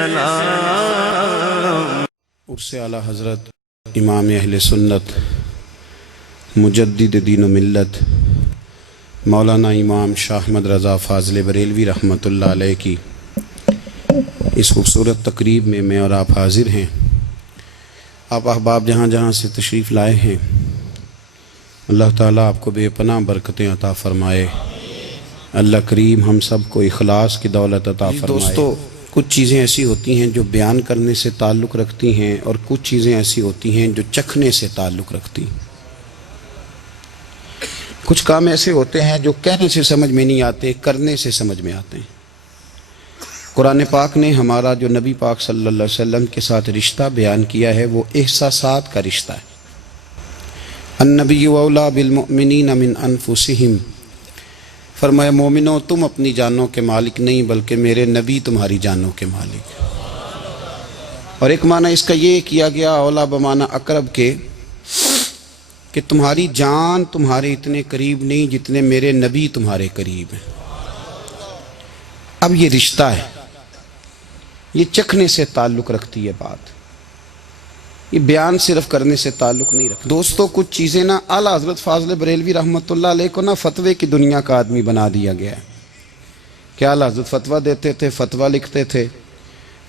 سلام۔ عرس اعلی حضرت امام اہل سنت مجدد دین و ملت مولانا امام شاہ احمد رضا فاضل بریلوی رحمۃ اللہ علیہ کی اس خوبصورت تقریب میں میں اور آپ حاضر ہیں۔ آپ احباب جہاں جہاں سے تشریف لائے ہیں، اللہ تعالیٰ آپ کو بے پناہ برکتیں عطا فرمائے۔ اللہ کریم ہم سب کو اخلاص کی دولت عطا فرمائے۔ دوستو، کچھ چیزیں ایسی ہوتی ہیں جو بیان کرنے سے تعلق رکھتی ہیں، اور کچھ چیزیں ایسی ہوتی ہیں جو چکھنے سے تعلق رکھتی ہیں۔ کچھ کام ایسے ہوتے ہیں جو کہنے سے سمجھ میں نہیں آتے، کرنے سے سمجھ میں آتے ہیں۔ قرآن پاک نے ہمارا جو نبی پاک صلی اللہ علیہ وسلم کے ساتھ رشتہ بیان کیا ہے وہ احساسات کا رشتہ ہے۔ النبی اولیٰ بالمؤمنین من انفسہم، فرمایا مومنو تم اپنی جانوں کے مالک نہیں بلکہ میرے نبی تمہاری جانوں کے مالک۔ اور ایک معنی اس کا یہ کیا گیا اولیٰ بمعنی اقرب کے، کہ تمہاری جان تمہارے اتنے قریب نہیں جتنے میرے نبی تمہارے قریب ہیں۔ اب یہ رشتہ ہے، یہ چکھنے سے تعلق رکھتی ہے بات، یہ بیان صرف کرنے سے تعلق نہیں رکھتی۔ دوستو، کچھ چیزیں نا اعلیٰ حضرت فاضل بریلوی رحمۃ اللہ علیہ کو نا فتوے کی دنیا کا آدمی بنا دیا گیا ہے کہ اعلیٰ حضرت فتویٰ دیتے تھے، فتویٰ لکھتے تھے،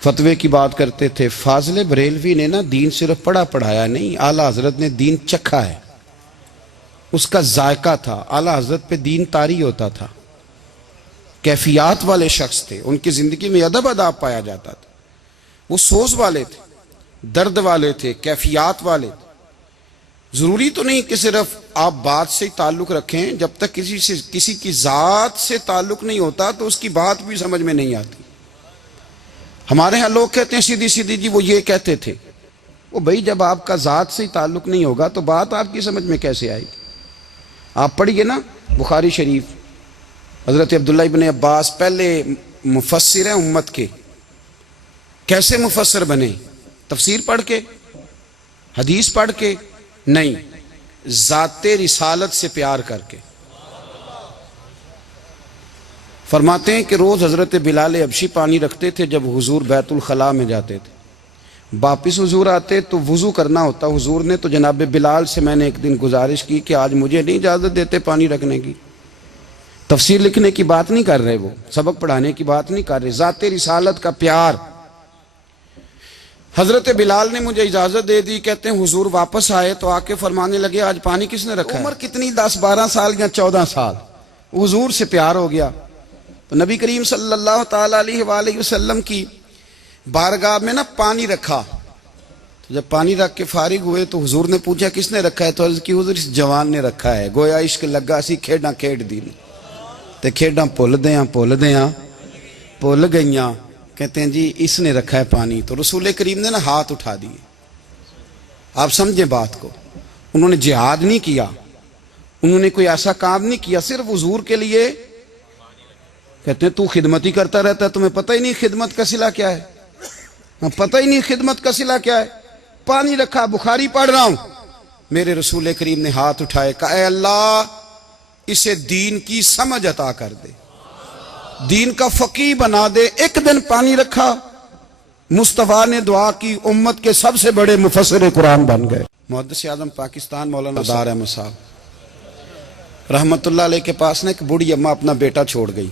فتوے کی بات کرتے تھے۔ فاضل بریلوی نے نا دین صرف پڑھا پڑھایا نہیں، اعلیٰ حضرت نے دین چکھا ہے، اس کا ذائقہ تھا۔ اعلیٰ حضرت پہ دین طاری ہوتا تھا، کیفیات والے شخص تھے، ان کی زندگی میں ادب اداب پایا جاتا تھا، وہ سوز والے تھے، درد والے تھے، کیفیات والے تھے۔ ضروری تو نہیں کہ صرف آپ بات سے تعلق رکھیں، جب تک کسی کی ذات سے تعلق نہیں ہوتا تو اس کی بات بھی سمجھ میں نہیں آتی۔ ہمارے ہاں لوگ کہتے ہیں سیدھی سیدھی جی وہ یہ کہتے تھے، وہ بھائی جب آپ کا ذات سے تعلق نہیں ہوگا تو بات آپ کی سمجھ میں کیسے آئے گی؟ آپ پڑھیے نا بخاری شریف، حضرت عبداللہ ابن عباس پہلے مفسر ہیں امت کے، کیسے مفسر بنے؟ تفسیر پڑھ کے، حدیث پڑھ کے نہیں، ذات رسالت سے پیار کر کے۔ فرماتے ہیں کہ روز حضرت بلال حبشی پانی رکھتے تھے جب حضور بیت الخلاء میں جاتے تھے، واپس حضور آتے تو وضو کرنا ہوتا حضور نے، تو جناب بلال سے میں نے ایک دن گزارش کی کہ آج مجھے نہیں اجازت دیتے پانی رکھنے کی۔ تفسیر لکھنے کی بات نہیں کر رہے، وہ سبق پڑھانے کی بات نہیں کر رہے، ذات رسالت کا پیار۔ حضرت بلال نے مجھے اجازت دے دی، کہتے ہیں حضور واپس آئے تو آ کے فرمانے لگے آج پانی کس نے رکھا ہے؟ عمر کتنی 10-12 سال یا 14 سال، حضور سے پیار ہو گیا۔ تو نبی کریم صلی اللہ تعالیٰ علیہ وآلہ وسلم کی بارگاہ میں نا پانی رکھا، تو جب پانی رکھ کے فارغ ہوئے تو حضور نے پوچھا کس نے رکھا ہے؟ تو عرض کی حضور اس جوان نے رکھا ہے، گویا عشق لگا سی کھیڈاں کھیڈ دی تے کھیڈاں بھول گئیاں، کہتے ہیں جی اس نے رکھا ہے پانی۔ تو رسول کریم نے نا ہاتھ اٹھا دیے۔ آپ سمجھیں بات کو، انہوں نے جہاد نہیں کیا، انہوں نے کوئی ایسا کام نہیں کیا، صرف حضور کے لیے۔ کہتے ہیں تو خدمت ہی کرتا رہتا ہے، تمہیں پتہ ہی نہیں خدمت کا صلہ کیا ہے؟ پتہ ہی نہیں خدمت کا صلہ کیا ہے؟ پانی رکھا، بخاری پڑھ رہا ہوں، میرے رسول کریم نے ہاتھ اٹھائے، کہا اے اللہ اسے دین کی سمجھ عطا کر دے، دین کا فقیہ بنا دے۔ ایک دن پانی رکھا، مصطفیٰ نے دعا کی، امت کے سب سے بڑے مفسر قرآن بن گئے۔ محدث اعظم پاکستان مولانا دار احمد صاحب رحمت اللہ علیہ کے پاس نا ایک بوڑھی اماں اپنا بیٹا چھوڑ گئی،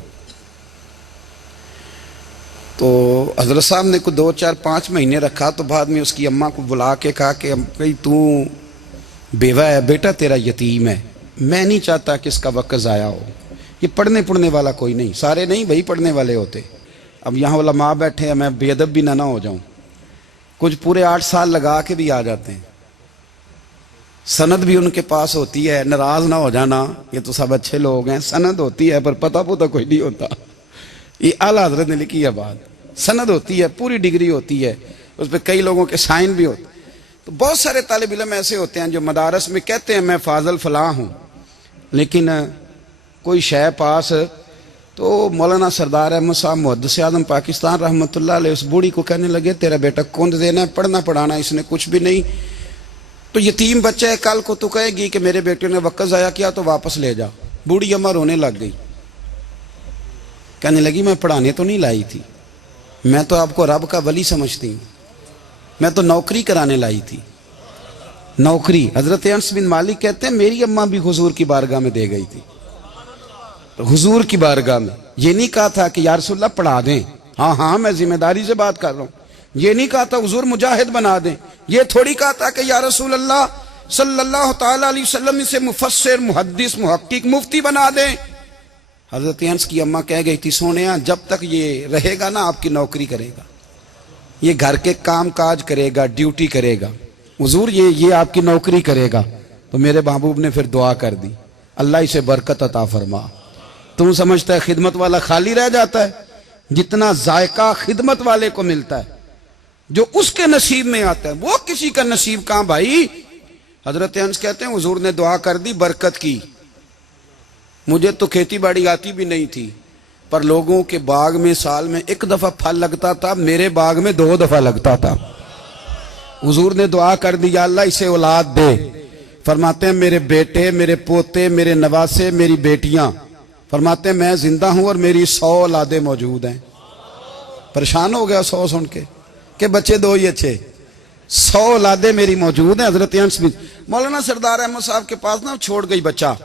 تو حضرت صاحب نے کو 2-4-5 مہینے رکھا، تو بعد میں اس کی اماں کو بلا کے کہا کہ بھائی تو بیوہ ہے، بیٹا تیرا یتیم ہے، میں نہیں چاہتا کہ اس کا وقت ضائع ہو، یہ پڑھنے والا کوئی نہیں، سارے نہیں بھائی پڑھنے والے ہوتے، اب یہاں علماء بیٹھے ہیں، میں بے ادب بھی نہ ہو جاؤں، کچھ پورے 8 سال لگا کے بھی آ جاتے ہیں، سند بھی ان کے پاس ہوتی ہے، ناراض نہ ہو جانا، یہ تو سب اچھے لوگ ہیں، سند ہوتی ہے پر پتہ کوئی نہیں ہوتا، یہ اعلیٰ حضرت نے لکھی ہے بات، سند ہوتی ہے، پوری ڈگری ہوتی ہے، اس پہ کئی لوگوں کے سائن بھی ہوتے ہیں۔ تو بہت سارے طالب علم ایسے ہوتے ہیں جو مدارس میں کہتے ہیں میں فاضل فلاں ہوں، لیکن کوئی شے پاس، تو مولانا سردار احمد صاحب محدث اعظم پاکستان رحمۃ اللہ علیہ اس بوڑھی کو کہنے لگے تیرا بیٹا کند دینا ہے، پڑھنا پڑھانا اس نے کچھ بھی نہیں، تو یتیم بچہ ہے، کل کو تو کہے گی کہ میرے بیٹے نے وقت ضائع کیا تو واپس لے جا۔ بوڑھی اماں رونے لگ گئی، کہنے لگی میں پڑھانے تو نہیں لائی تھی، میں تو آپ کو رب کا ولی سمجھتی ہوں، میں تو نوکری کرانے لائی تھی، نوکری۔ حضرت انس بن مالک کہتے ہیں میری اماں بھی حضور کی بارگاہ میں دے گئی تھی، حضور کی بارگاہ میں۔ یہ نہیں کہا تھا کہ یا رسول اللہ پڑھا دیں، ہاں ہاں میں ذمہ داری سے بات کر رہا ہوں۔ یہ نہیں کہا تھا حضور مجاہد بنا دیں، یہ تھوڑی کہا تھا کہ یا رسول اللہ صلی اللہ تعالی علیہ وسلم سے مفسر، محدث، محقق، مفتی بنا دیں۔ حضرت انس کی اماں کہہ گئی تھی سونیا جب تک یہ رہے گا نا آپ کی نوکری کرے گا، یہ گھر کے کام کاج کرے گا، ڈیوٹی کرے گا، حضور یہ آپ کی نوکری کرے گا۔ تو میرے محبوب نے پھر دعا کر دی، اللہ اسے برکت عطا فرما۔ تم سمجھتا ہے خدمت والا خالی رہ جاتا ہے؟ جتنا ذائقہ خدمت والے کو ملتا ہے، جو اس کے نصیب میں آتا ہے، وہ کسی کا نصیب کہاں بھائی۔ حضرت انس کہتے ہیں حضور نے دعا کر دی، برکت کی۔ مجھے تو کھیتی باڑی آتی بھی نہیں تھی، پر لوگوں کے باغ میں سال میں ایک دفعہ پھل لگتا تھا، میرے باغ میں 2 دفعہ لگتا تھا۔ حضور نے دعا کر دی یا اللہ اسے اولاد دے۔ فرماتے ہیں میرے بیٹے، میرے پوتے، میرے نواسے، میری بیٹیاں، فرماتے ہیں میں زندہ ہوں اور میری 100 اولادیں موجود ہیں۔ پریشان ہو گیا 100 سن کے کہ بچے 2 ہی اچھے، 100 اولادیں میری موجود ہیں۔ حضرت انس بن مولانا سردار احمد صاحب کے پاس نا چھوڑ گئی بچہ،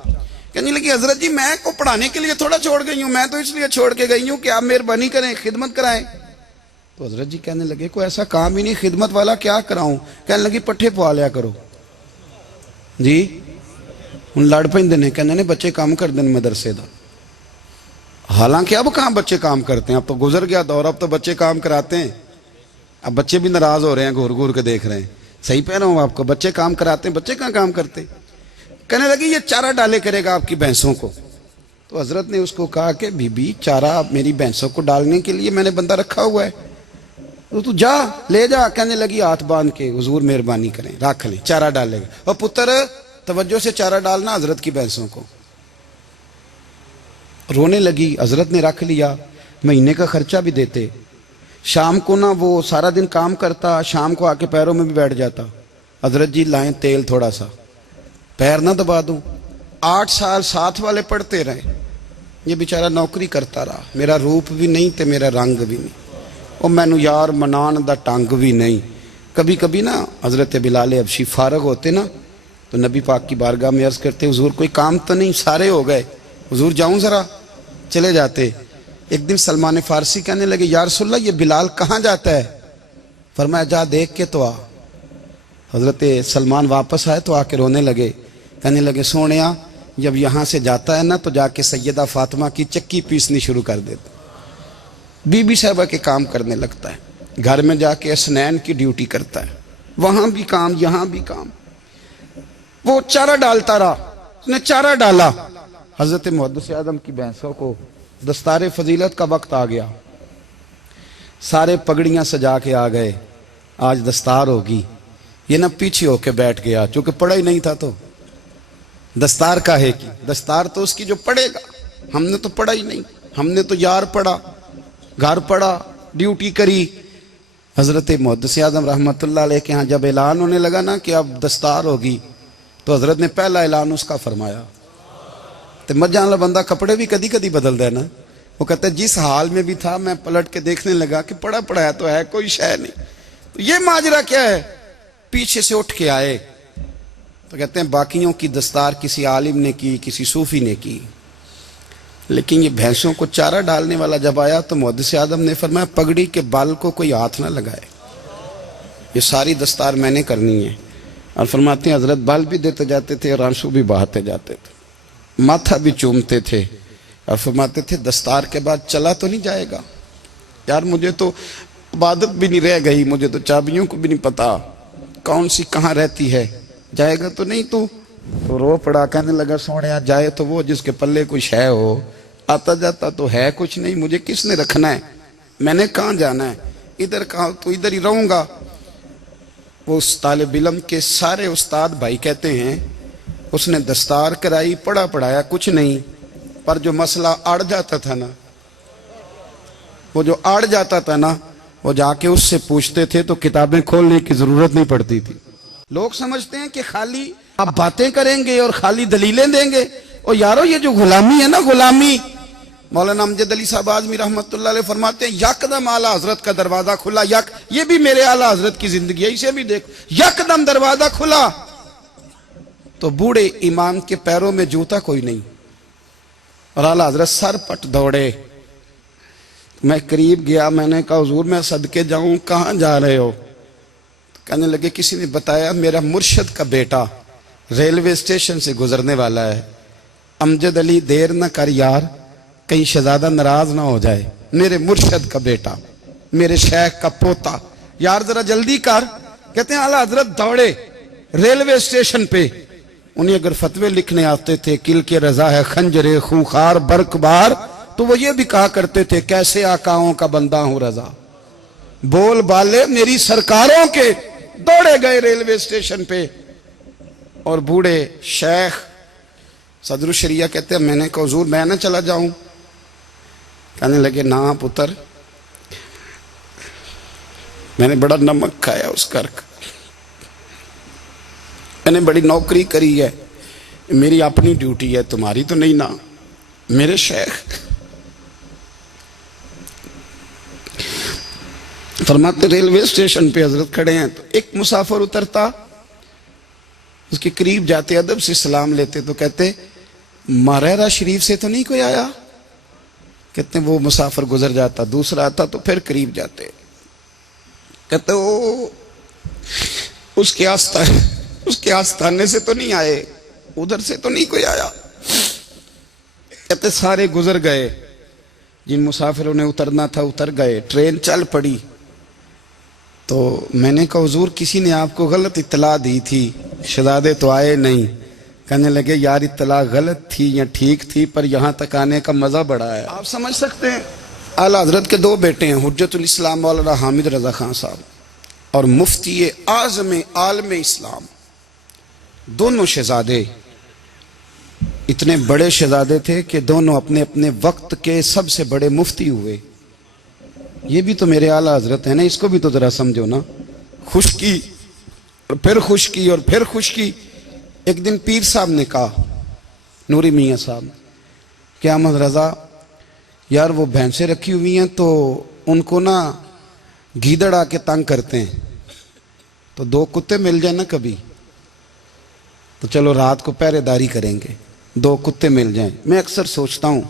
کہنے لگی حضرت جی میں کو پڑھانے کے لیے تھوڑا چھوڑ گئی ہوں، میں تو اس لیے چھوڑ کے گئی ہوں کہ آپ مہربانی کریں، خدمت کرائیں۔ تو حضرت جی کہنے لگے کوئی ایسا کام ہی نہیں، خدمت والا کیا کراؤں؟ کہنے لگی پٹھے پوا لیا کرو جی۔ ان لڑ پیندے نے، کہنے نے بچے کام کر دیں مدرسے دا۔ حالانکہ اب کہاں بچے کام کرتے ہیں، اب تو گزر گیا دور، اب تو بچے کام کراتے ہیں۔ اب بچے بھی ناراض ہو رہے ہیں، گھور گھور کے دیکھ رہے ہیں۔ صحیح پہ رہا ہوں آپ کو، بچے کام کراتے ہیں، بچے کہاں کام کرتے۔ کہنے لگی یہ چارہ ڈالے کرے گا آپ کی بھینسوں کو۔ تو حضرت نے اس کو کہا کہ بی بی چارہ میری بھینسوں کو ڈالنے کے لیے میں نے بندہ رکھا ہوا ہے، تو جا لے جا۔ کہنے لگی ہاتھ باندھ کے حضور مہربانی کریں رکھ لیں، چارہ ڈالے گا۔ اور پتر توجہ سے چارہ ڈالنا حضرت کی بھینسوں کو۔ رونے لگی، حضرت نے رکھ لیا، مہینے کا خرچہ بھی دیتے۔ شام کو نا وہ سارا دن کام کرتا، شام کو آ کے پیروں میں بھی بیٹھ جاتا، حضرت جی لائیں تیل تھوڑا سا، پیر نہ دبا دوں۔ 8 سال ساتھ والے پڑھتے رہے، یہ بیچارہ نوکری کرتا رہا، میرا روپ بھی نہیں تے میرا رنگ بھی نہیں، اور مینو یار منان دا ٹنگ بھی نہیں۔ کبھی کبھی نا حضرت بلال حبشی فارغ ہوتے نا تو نبی پاک کی بارگاہ میں عرض کرتے حضور کوئی کام تو نہیں، سارے ہو گئے، حضور جاؤں ذرا، چلے جاتے۔ ایک دن سلمان فارسی کہنے لگے یا رسول اللہ یہ بلال کہاں جاتا ہے؟ فرمایا جا دیکھ کے تو آ۔ حضرت سلمان واپس آئے تو آ کے رونے لگے، کہنے لگے سونیا جب یہاں سے جاتا ہے نا تو جا کے سیدہ فاطمہ کی چکی پیسنی شروع کر دیتا، بی بی صاحبہ کے کام کرنے لگتا ہے، گھر میں جا کے اسنین کی ڈیوٹی کرتا ہے، وہاں بھی کام یہاں بھی کام۔ وہ چارہ ڈالتا رہا، اس نے چارہ ڈالا۔ حضرت محدث اعظم کی بھینسوں کو دستار فضیلت کا وقت آ گیا، سارے پگڑیاں سجا کے آ گئے، آج دستار ہوگی۔ یہ نہ پیچھے ہو کے بیٹھ گیا، چونکہ پڑھا ہی نہیں تھا تو دستار کاہے کی، دستار تو اس کی جو پڑھے گا، ہم نے تو پڑھا ہی نہیں، ہم نے تو یار پڑھا، گھر پڑھا، ڈیوٹی کری۔ حضرت محدث اعظم رحمۃ اللہ علیہ کے ہاں جب اعلان ہونے لگا نا کہ اب دستار ہوگی تو حضرت نے پہلا اعلان اس کا فرمایا۔ تو مجھے والا بندہ کپڑے بھی کدی کدی بدل دے نا، وہ کہتا ہے جس حال میں بھی تھا میں پلٹ کے دیکھنے لگا کہ پڑھا پڑھایا تو ہے، کوئی شے نہیں، تو یہ ماجرا کیا ہے؟ پیچھے سے اٹھ کے آئے تو کہتے ہیں باقیوں کی دستار کسی عالم نے کی، کسی صوفی نے کی، لیکن یہ بھینسوں کو چارہ ڈالنے والا جب آیا تو محدث اعظم نے فرمایا پگڑی کے بال کو کوئی ہاتھ نہ لگائے، یہ ساری دستار میں نے کرنی ہے۔ اور فرماتے ہیں حضرت بال بھی دیتے جاتے تھے اور آنسو بھی بہاتے جاتے تھے، ماتھا بھی چومتے تھے، اور فرماتے تھے دستار کے بعد چلا تو نہیں جائے گا؟ یار مجھے تو عبادت بھی نہیں رہ گئی، مجھے تو چابیوں کو بھی نہیں پتا کون سی کہاں رہتی ہے، جائے گا تو نہیں تو رو پڑا، کہنے لگا سونیا جائے تو وہ جس کے پلے کچھ ہے ہو، آتا جاتا تو ہے کچھ نہیں، مجھے کس نے رکھنا ہے، میں نے کہاں جانا ہے، ادھر کہاں تو ادھر ہی رہوں گا۔ وہ اس طالب علم کے سارے استاد بھائی کہتے ہیں اس نے دستار کرائی، پڑھا پڑھایا کچھ نہیں، پر جو مسئلہ اڑ جاتا تھا نا، وہ جو اڑ جاتا تھا نا، وہ جا کے اس سے پوچھتے تھے تو کتابیں کھولنے کی ضرورت نہیں پڑتی تھی۔ لوگ سمجھتے ہیں کہ خالی آپ باتیں کریں گے اور خالی دلیلیں دیں گے، اور یارو یہ جو غلامی ہے نا، غلامی مولانا امجد علی صاحب اعظمی رحمۃ اللہ علیہ فرماتے ہیں یکدم اعلیٰ حضرت کا دروازہ کھلا، یہ بھی میرے اعلیٰ حضرت کی زندگی ہے، اسے بھی دیکھ، یکدم دروازہ کھلا تو بوڑھے امام کے پیروں میں جوتا کوئی نہیں، اور اعلیٰ حضرت سر پٹ دوڑے۔ میں قریب گیا، میں نے کہا حضور میں صدقے جاؤں، کہاں جا رہے ہو؟ کہنے لگے کسی نے بتایا میرا مرشد کا بیٹا ریلوے اسٹیشن سے گزرنے والا ہے، امجد علی دیر نہ کر یار، کہیں شہزادہ ناراض نہ ہو جائے، میرے مرشد کا بیٹا، میرے شیخ کا پوتا، یار ذرا جلدی کر۔ کہتے ہیں اعلیٰ حضرت دوڑے ریلوے اسٹیشن پہ، انہیں اگر فتوے لکھنے آتے تھے کل کے رضا ہے خنجر خونخوار برق بار، تو وہ یہ بھی کہا کرتے تھے کیسے آقاؤں کا بندہ ہوں رضا، بول بالے میری سرکاروں کے۔ دوڑے گئے ریلوے اسٹیشن پہ، اور بوڑھے شیخ صدر الشریعہ کہتے ہیں میں نے کہا حضور میں نہ چلا جاؤں؟ کہنے لگے نہ پتر، میں نے بڑا نمک کھایا اس گھر کا، میں نے بڑی نوکری کری ہے، میری اپنی ڈیوٹی ہے، تمہاری تو نہیں نا۔ میرے شیخ فرماتے ریلوے اسٹیشن پہ حضرت کھڑے ہیں تو ایک مسافر اترتا، اس کے قریب جاتے ادب سے سلام لیتے تو کہتے ماریرا شریف سے تو نہیں کوئی آیا؟ کہتے ہیں وہ مسافر گزر جاتا، دوسرا آتا تو پھر قریب جاتے، کہتے وہ اس کے آستانے سے تو نہیں آئے، ادھر سے تو نہیں کوئی آیا؟ کہتے سارے گزر گئے، جن مسافروں نے اترنا تھا اتر گئے، ٹرین چل پڑی۔ تو میں نے کہا حضور کسی نے آپ کو غلط اطلاع دی تھی، شہزادے تو آئے نہیں۔ کہنے لگے یار اطلاع غلط تھی یا ٹھیک تھی، پر یہاں تک آنے کا مزہ بڑا ہے۔ آپ سمجھ سکتے ہیں اعلیٰ حضرت کے دو بیٹے ہیں، حجت الاسلام مولانا حامد رضا خان صاحب اور مفتی اعظم عالم اسلام، دونوں شہزادے اتنے بڑے شہزادے تھے کہ دونوں اپنے اپنے وقت کے سب سے بڑے مفتی ہوئے۔ یہ بھی تو میرے اعلیٰ حضرت ہیں نا، اس کو بھی تو ذرا سمجھو نا، خشکی اور پھر خشکی اور پھر خشکی۔ ایک دن پیر صاحب نے کہا، نوری میاں صاحب، کہ احمد رضا یار وہ بھینسیں رکھی ہوئی ہیں تو ان کو نا گیدڑ آ کے تنگ کرتے ہیں، تو دو کتے مل جائیں نا کبھی تو چلو رات کو پہرے داری کریں گے، دو کتے مل جائیں۔ میں اکثر سوچتا ہوں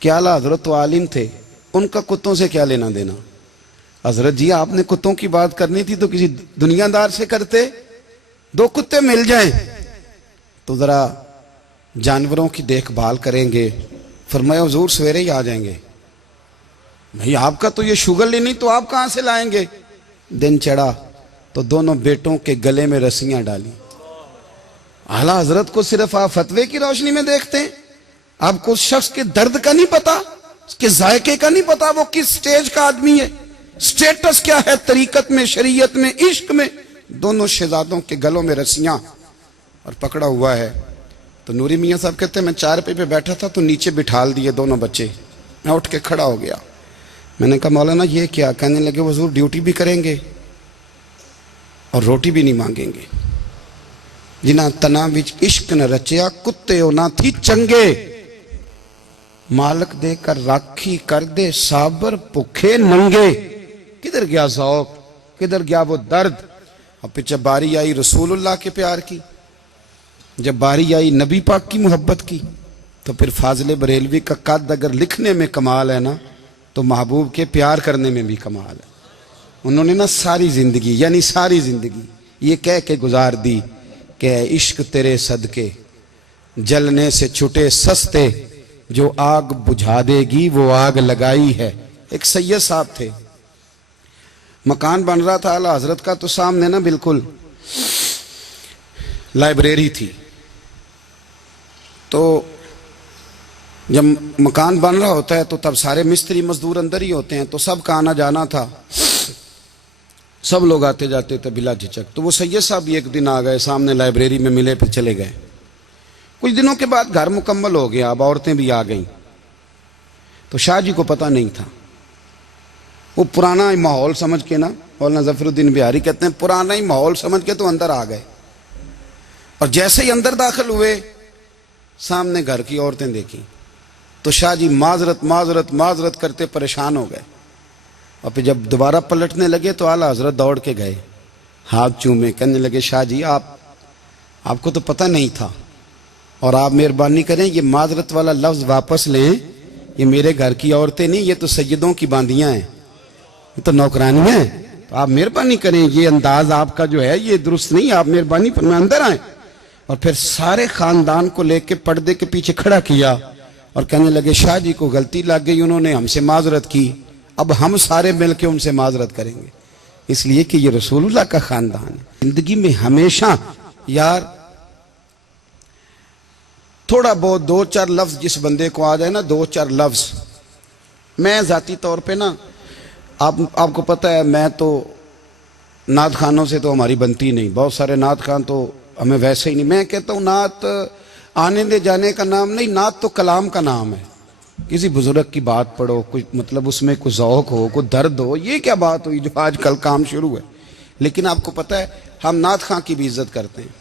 کہ اعلیٰ حضرت تو عالم تھے، ان کا کتوں سے کیا لینا دینا؟ حضرت جی آپ نے کتوں کی بات کرنی تھی تو کسی دنیا دار سے کرتے، دو کتے مل جائیں تو ذرا جانوروں کی دیکھ بھال کریں گے۔ فرمایا حضور سویرے ہی آ جائیں گے۔ بھئی آپ کا تو یہ شوگر نہیں تو آپ کہاں سے لائیں گے؟ دن چڑھا تو دونوں بیٹوں کے گلے میں رسیاں ڈالی۔ اعلیٰ حضرت کو صرف آپ فتوے کی روشنی میں دیکھتے ہیں، آپ کو اس شخص کے درد کا نہیں پتا، اس کے ذائقے کا نہیں پتا، وہ کس سٹیج کا آدمی ہے، سٹیٹس کیا ہے طریقت میں، شریعت میں، عشق میں۔ دونوں شہزادوں کے گلوں میں رسیاں اور پکڑا ہوا ہے۔ تو نوری میاں صاحب کہتے ہیں میں چارپائی پہ بیٹھا تھا تو نیچے بٹھال دیے دونوں بچے، میں اٹھ کے کھڑا ہو گیا۔ میں نے کہا مولانا یہ کیا؟ کہنے لگے حضور ڈیوٹی بھی کریں گے اور روٹی بھی نہیں مانگیں گے۔ جنہ تنا وچ عشق نہ رچیا کتے او نہ تھی چنگے، مالک دے کر راکھی کر دے صابر بھوکے ننگے۔ کدھر گیا ذوق، کدھر گیا وہ درد؟ اور پھر جب باری آئی رسول اللہ کے پیار کی، جب باری آئی نبی پاک کی محبت کی، تو پھر فاضل بریلوی کا قد اگر لکھنے میں کمال ہے نا تو محبوب کے پیار کرنے میں بھی کمال ہے۔ انہوں نے نا ساری زندگی یعنی ساری زندگی یہ کہہ کے گزار دی کہ اے عشق تیرے صدقے جلنے سے چھٹے سستے، جو آگ بجھا دے گی وہ آگ لگائی ہے۔ ایک سید صاحب تھے، مکان بن رہا تھا اعلیٰ حضرت کا، تو سامنے نا بالکل لائبریری تھی۔ تو جب مکان بن رہا ہوتا ہے تو تب سارے مستری مزدور اندر ہی ہوتے ہیں، تو سب کا آنا جانا تھا، سب لوگ آتے جاتے تھے بلا جھجک۔ تو وہ سید صاحب بھی ایک دن آ گئے، سامنے لائبریری میں ملے، پھر چلے گئے۔ کچھ دنوں کے بعد گھر مکمل ہو گیا، اب عورتیں بھی آ گئیں۔ تو شاہ جی کو پتہ نہیں تھا، وہ پرانا ہی ماحول سمجھ کے نا، مولانا ظفر الدین بہاری کہتے ہیں پرانا ہی ماحول سمجھ کے تو اندر آ گئے، اور جیسے ہی اندر داخل ہوئے سامنے گھر کی عورتیں دیکھیں، تو شاہ جی معذرت معذرت معذرت کرتے پریشان ہو گئے، اور پھر جب دوبارہ پلٹنے لگے تو اعلیٰ حضرت دوڑ کے گئے، ہاتھ چومے، کہنے لگے شاہ جی آپ کو تو پتہ نہیں تھا، اور آپ مہربانی کریں یہ معذرت والا لفظ واپس لیں، یہ میرے گھر کی عورتیں نہیں، یہ تو سیدوں کی باندیاں ہیں، یہ تو نوکرانیاں ہیں، تو آپ مہربانی کریں، یہ انداز آپ کا جو ہے یہ درست نہیں، آپ مہربانی فرمائیں اندر آئیں۔ اور پھر سارے خاندان کو لے کے پردے کے پیچھے کھڑا کیا اور کہنے لگے شاہ جی کو غلطی لگ گئی، انہوں نے ہم سے معذرت کی، اب ہم سارے مل کے ان سے معذرت کریں گے، اس لیے کہ یہ رسول اللہ کا خاندان ہے۔ زندگی میں ہمیشہ یار تھوڑا بہت دو چار لفظ جس بندے کو آ جائے نا، دو چار لفظ، میں ذاتی طور پہ نا آپ کو پتہ ہے میں تو نعت خانوں سے تو ہماری بنتی نہیں، بہت سارے نعت خان تو ہمیں ویسے ہی نہیں، میں کہتا ہوں نعت آنے دے جانے کا نام نہیں، نعت تو کلام کا نام ہے، کسی بزرگ کی بات پڑھو، کوئی مطلب اس میں کوئی ذوق ہو، کوئی درد ہو، یہ کیا بات ہوئی جو آج کل کام شروع ہے۔ لیکن آپ کو پتہ ہے ہم نعت خان کی بھی عزت کرتے ہیں،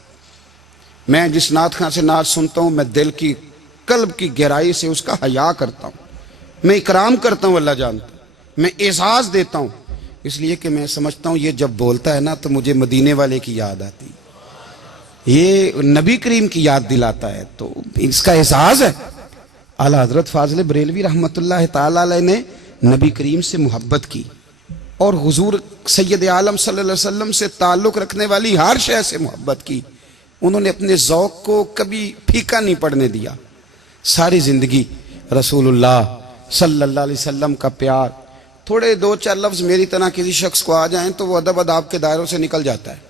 میں جس نعت خان سے نعت سنتا ہوں میں دل کی قلب کی گہرائی سے اس کا حیا کرتا ہوں، میں اکرام کرتا ہوں، اللہ جانتا ہے، میں اعزاز دیتا ہوں، اس لیے کہ میں سمجھتا ہوں یہ جب بولتا ہے نا تو مجھے مدینے والے کی یاد آتی ہے، یہ نبی کریم کی یاد دلاتا ہے، تو اس کا اعزاز ہے۔ اعلیٰ حضرت فاضل بریلوی رحمۃ اللہ تعالی علیہ نے نبی کریم سے محبت کی اور حضور سید عالم صلی اللہ علیہ وسلم سے تعلق رکھنے والی ہر شے سے محبت کی، انہوں نے اپنے ذوق کو کبھی پھیکا نہیں پڑنے دیا، ساری زندگی رسول اللہ صلی اللہ علیہ وسلم کا پیار۔ تھوڑے دو چار لفظ میری طرح کسی شخص کو آ جائیں تو وہ ادب اداب کے دائروں سے نکل جاتا ہے،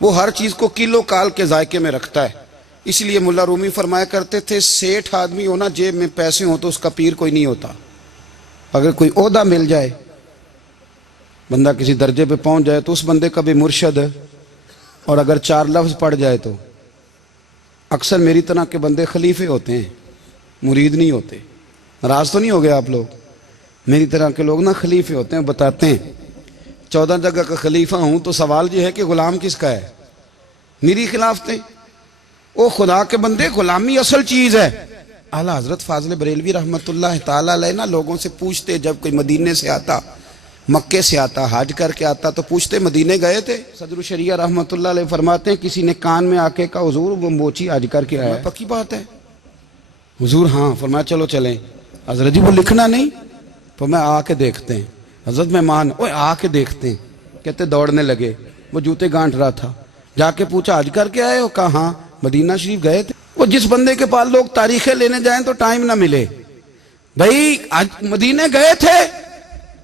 وہ ہر چیز کو کلو کال کے ذائقے میں رکھتا ہے، اس لیے ملا رومی فرمایا کرتے تھے سیٹھ آدمی ہونا جیب میں پیسے ہوں تو اس کا پیر کوئی نہیں ہوتا، اگر کوئی عہدہ مل جائے، بندہ کسی درجے پہ پہنچ جائے تو اس بندے کا بھی مرشد ہے، اور اگر چار لفظ پڑھ جائے تو اکثر میری طرح کے بندے خلیفے ہوتے ہیں، مرید نہیں ہوتے، ناراض تو نہیں ہو گئے آپ لوگ، میری طرح کے لوگ نا خلیفے ہوتے ہیں، بتاتے ہیں 14 جگہ کا خلیفہ ہوں تو سوال یہ ہے کہ غلام کس کا ہے، میری خلافتیں، او خدا کے بندے غلامی اصل چیز ہے۔ اعلیٰ حضرت فاضل بریلوی رحمۃ اللہ تعالی علیہ نا لوگوں سے پوچھتے، جب کوئی مدینے سے آتا، مکے سے آتا، حج کر کے آتا تو پوچھتے مدینے گئے تھے؟ صدر الشریعہ رحمۃ اللہ علیہ فرماتے ہیں کسی نے کان میں آ کے کہا حضور وہ موچی حج کر کے آیا ہے، پکی بات ہے حضور؟ ہاں۔ فرمایا چلو چلیں۔ حضرت جی وہ لکھنا نہیں؟ فرمایا آ کے دیکھتے ہیں۔ حضرت مہمان اوے آ کے دیکھتے ہیں، کہتے دوڑنے لگے، وہ جوتے گانٹ رہا تھا، جا کے پوچھا حج کر کے آئے ہو؟ کہا ہاں۔ مدینہ شریف گئے تھے؟ وہ جس بندے کے پاس لوگ تاریخیں لینے جائیں تو ٹائم نہ ملے، بھائی آج مدینے گئے تھے؟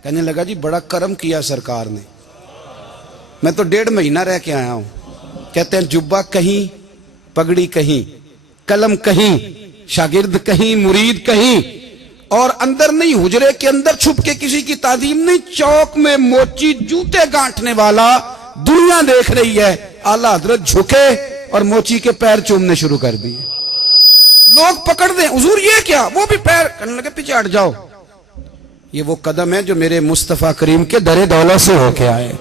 کہنے لگا جی بڑا کرم کیا سرکار نے، میں تو 1.5 مہینہ رہ کے آیا ہوں۔ کہتے ہیں جبہ کہیں، پگڑی کہیں، قلم کہیں، شاگرد کہیں، مرید کہیں، اور اندر نہیں، حجرے کے اندر چھپ کے کسی کی تعظیم نہیں، چوک میں موچی جوتے گانٹنے والا دنیا دیکھ رہی ہے، اعلیٰ حضرت جھکے اور موچی کے پیر چومنے شروع کر دیے، لوگ پکڑ دیں حضور یہ کیا، وہ بھی پیر، کہنے لگے پیچھے ہٹ جاؤ، یہ وہ قدم ہے جو میرے مصطفیٰ کریم کے در دولت سے ہو کے آئے،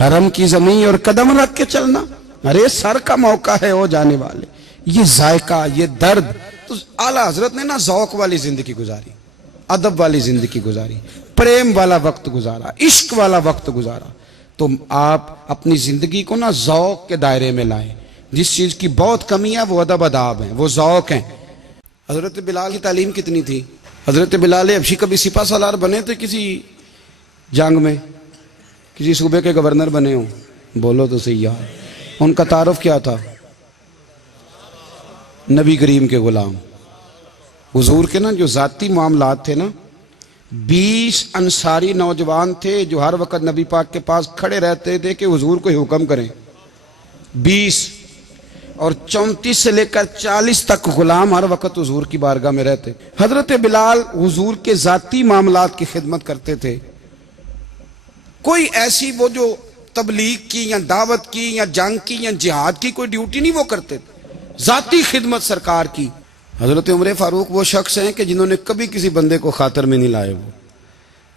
حرم کی زمین اور قدم رکھ کے چلنا، ارے سر کا موقع ہے ہو جانے والے، یہ ذائقہ، یہ درد، تو اعلیٰ حضرت نے نا ذوق والی زندگی گزاری، ادب والی زندگی گزاری، پریم والا وقت گزارا، عشق والا وقت گزارا، تو آپ اپنی زندگی کو نا ذوق کے دائرے میں لائیں، جس چیز کی بہت کمی ہے وہ ادب اداب ہیں، وہ ذوق ہیں۔ حضرت بلال کی تعلیم کتنی تھی؟ حضرت بلال حبشی کبھی سپاہ سالار بنے تھے کسی جنگ میں، کسی صوبے کے گورنر بنے ہوں؟ بولو تو صحیح یار، ان کا تعارف کیا تھا؟ نبی کریم کے غلام، حضور کے نا جو ذاتی معاملات تھے نا، 20 انصاری نوجوان تھے جو ہر وقت نبی پاک کے پاس کھڑے رہتے تھے کہ حضور کوئی حکم کریں، 20، اور 34 سے لے کر 40 تک غلام ہر وقت حضور کی بارگاہ میں رہتے۔ حضرت بلال حضور کے ذاتی معاملات کی خدمت کرتے تھے، کوئی ایسی وہ جو تبلیغ کی یا دعوت کی یا جنگ کی یا جہاد کی کوئی ڈیوٹی نہیں وہ کرتے تھے، ذاتی خدمت سرکار کی۔ حضرت عمر فاروق وہ شخص ہیں کہ جنہوں نے کبھی کسی بندے کو خاطر میں نہیں لائے وہ،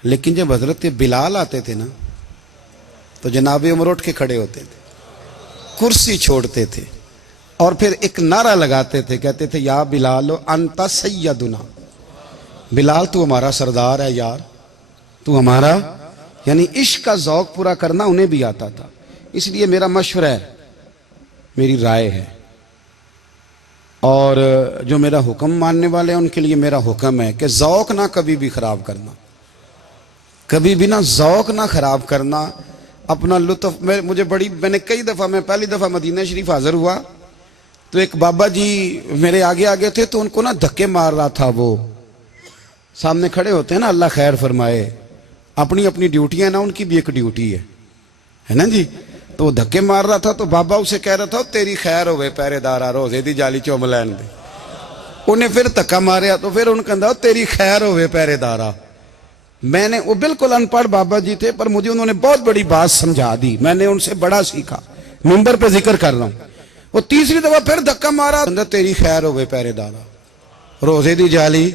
لیکن جب حضرت بلال آتے تھے نا تو جناب عمر اٹھ کے کھڑے ہوتے تھے، کرسی چھوڑتے تھے، اور پھر ایک نعرہ لگاتے تھے, کہتے تھے یا بلال انت سیدنا, بلال تو ہمارا سردار ہے یار, تو ہمارا. یعنی عشق کا ذوق پورا کرنا انہیں بھی آتا تھا. اس لیے میرا مشورہ ہے, میری رائے ہے, اور جو میرا حکم ماننے والے ہیں ان کے لیے میرا حکم ہے کہ ذوق نہ کبھی بھی خراب کرنا, کبھی بھی نہ ذوق نہ خراب کرنا, اپنا لطف. میں نے کئی دفعہ, میں پہلی دفعہ مدینہ شریف حاضر ہوا تو ایک بابا جی میرے آگے آگے تھے, تو ان کو نا دھکے مار رہا تھا. وہ سامنے کھڑے ہوتے ہیں نا, اللہ خیر فرمائے, اپنی اپنی ڈیوٹیاں نا, ان کی بھی ایک ڈیوٹی ہے نا جی. تو وہ دھکے مار رہا تھا, تو بابا اسے کہہ رہا تھا تیری خیر ہوئے پہرے دارا روزے دی جالی چوم لین دے. انہیں پھر دھکا ماریا تو پھر ان کہا تیری خیر ہوئے پہرے دارا. میں نے, وہ بالکل ان پڑھ بابا جی تھے, پر مجھے انہوں نے بہت بڑی بات سمجھا دی, میں نے ان سے بڑا سیکھا, منبر پہ ذکر کر رہا ہوں. وہ تیسری دفعہ پھر دھکا مارا, تیری خیر ہوئے پہرے دارا روزے دی جالی.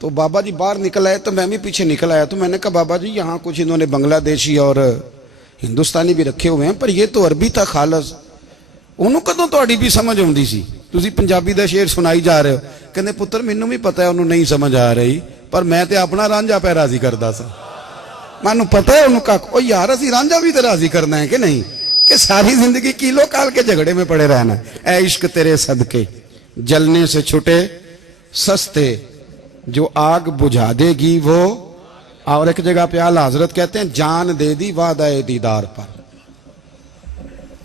تو بابا جی باہر نکل آئے, تو میں بھی پیچھے نکل آیا. تو میں نے کہا بابا جی یہاں کچھ انہوں نے بنگلہ دیشی اور ہندوستانی بھی رکھے ہوئے ہیں, پر یہ تو عربی تھا خالص. انہوں کدوں تہاڈی بھی سمجھ آؤندی سی, تسی پنجابی دا شعر سنائی جا رہے ہو. کہندے پتر مینوں بھی پتہ ہے انہوں نہیں سمجھ آ رہی, پر میں تے اپنا رانجھا پہ راضی کردا سا. مانوں پتہ ہے انہوں کا او یار اسی رانجھا بھی تے راضی کرنا ہے کہ نہیں, کہ ساری زندگی کیلو کال کے جھگڑے میں پڑے رہنا. اے عشق تیرے صدقے جلنے سے چھٹے سستے, جو آگ بجھا دے گی وہ. اور ایک جگہ پہ اعلیٰ حضرت کہتے ہیں جان دے دی وعدہ دیدار پر,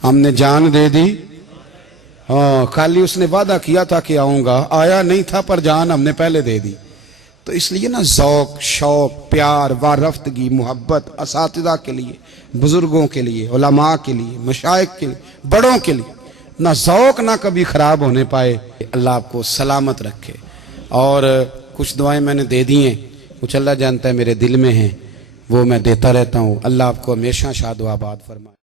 ہم نے جان دے دی. ہاں خالی اس نے وعدہ کیا تھا کہ آؤں گا, آیا نہیں تھا, پر جان ہم نے پہلے دے دی. تو اس لیے نا ذوق, شوق, پیار, وارفتگی, محبت اساتذہ کے لیے, بزرگوں کے لیے, علماء کے لیے, مشائخ کے لیے, بڑوں کے لیے نہ ذوق نہ کبھی خراب ہونے پائے. اللہ آپ کو سلامت رکھے. اور کچھ دعائیں میں نے دے دی ہیں, کچھ اللہ جانتا ہے میرے دل میں ہیں, وہ میں دیتا رہتا ہوں. اللہ آپ کو ہمیشہ شاد و آباد فرمائے.